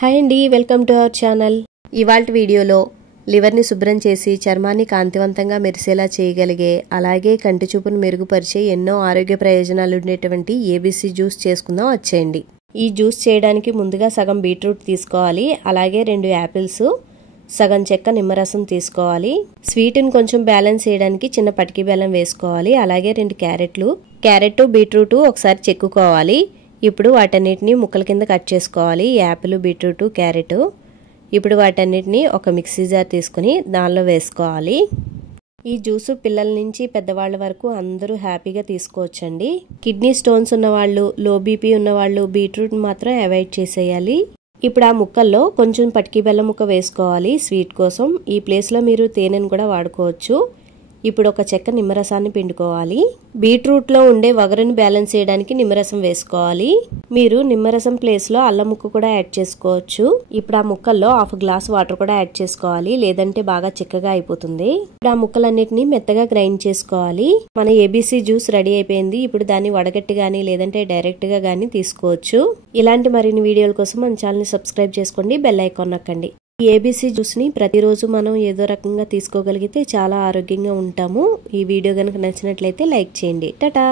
Hi అండి, welcome to our channel. ఇవాల్టి వీడియోలో లివర్ని శుభ్రం చేసి చర్మాన్ని కాంతివంతంగా మెరిసేలా చేయగలిగే, అలాగే కంటి చూపును మెరుగుపరిచే ఎన్నో ఆరోగ్య ప్రయోజనాలు ఉండేటువంటి ఏబీసీ జ్యూస్ చేసుకుందాం వచ్చేయండి. ఈ జ్యూస్ చేయడానికి ముందుగా సగం బీట్రూట్ తీసుకోవాలి, అలాగే 2 యాపిల్స్, సగం చెక్క నిమ్మరసం తీసుకోవాలి. స్వీట్ని కొంచెం బ్యాలెన్స్ చేయడానికి చిన్న పటికి బెల్లం వేసుకోవాలి, అలాగే 2 క్యారెట్ బీట్రూట్ ఒకసారి చెక్కుకోవాలి. ఇప్పుడు వాటన్నిటిని ముక్కల కింద కట్ చేసుకోవాలి. Apple, beetroot, carrot. ఇప్పుడు వాటన్నిటిని ఒక మిక్సీ జార్ తీసుకుని దానిలో వేసుకోవాలి. ఈ జ్యూసు పిల్లల నుంచి పెద్దవాళ్ళ వరకు అందరూ హ్యాపీగా తీసుకోవచ్చండి. కిడ్నీ స్టోన్స్ ఉన్నవాళ్ళు, లో బీపీ ఉన్నవాళ్ళు బీట్రూట్ మాత్రం అవాయిడ్ చేసేయాలి. ఇప్పుడు ఆ ముక్కల్లో కొంచెం పటికి బెల్లం ముక్క వేసుకోవాలి స్వీట్ కోసం. ఈ ప్లేస్లో మీరు తేనెను కూడా వాడుకోవచ్చు. ఇప్పుడు ఒక చెక్క నిమ్మరసాన్ని పిండుకోవాలి. బీట్రూట్లో ఉండే వగరుని బ్యాలెన్స్ చేయడానికి నిమ్మరసం వేసుకోవాలి. మీరు నిమ్మరసం ప్లేస్లో అల్లం ముక్క కూడా యాడ్ చేసుకోవచ్చు. ఇప్పుడు ఆ ముక్కల్లో 1/2 గ్లాస్ వాటర్ కూడా యాడ్ చేసుకోవాలి, లేదంటే బాగా చిక్కగా అయిపోతుంది. ఇప్పుడు ఆ ముక్కలన్నిటిని మెత్తగా గ్రైండ్ చేసుకోవాలి. మన ఏబీసీ జ్యూస్ రెడీ అయిపోయింది. ఇప్పుడు దాన్ని వడగట్టి గానీ లేదంటే డైరెక్ట్ గా గానీ తీసుకోవచ్చు. ఇలాంటి మరిన్ని వీడియోల కోసం మన ఛానల్ ని సబ్స్క్రైబ్ చేసుకోండి, బెల్ ఐకాన్ నొక్కండి. ఈ ఏబీసీ జ్యూస్ని ప్రతిరోజు మనం ఏదో రకంగా తీసుకోగలిగితే చాలా ఆరోగ్యంగా ఉంటాము. ఈ వీడియో కనుక నచ్చినట్లయితే లైక్ చేయండి. టాటా.